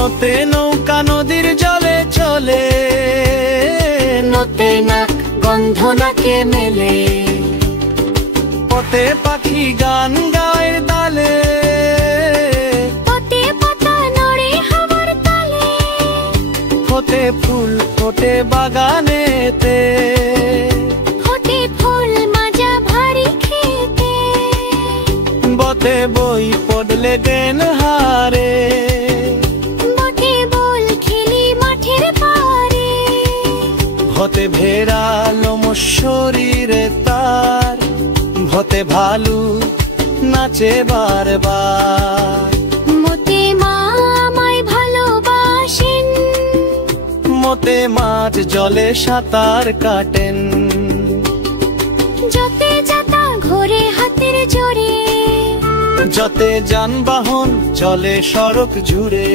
নতে নৌকা নদীর জলে চলে, নতে নাক গন্ধ নাকে মেলে, পথে পাখি গান গায় তালে, পথে পাতা নড়ে হাওয়ার তালে, ফোটে ফুল ফোটে বাগানেতে, ফোটে ফুল মাজা ভারী খেতে, বতে বই পড়লে দেন হারে, বটে বল খেলি মাঠের পারে, হতে ভেড়া লোম শরীরে তার, হতে ভালু নাচে বারবার, মতে মা আমায় ভালোবাসেন, মতে মাছ জলে সাঁতার কাটেন, যতে যাতা ঘোরে হাতের জোরে, যতে যানবাহন চলে সড়ক জুড়ে।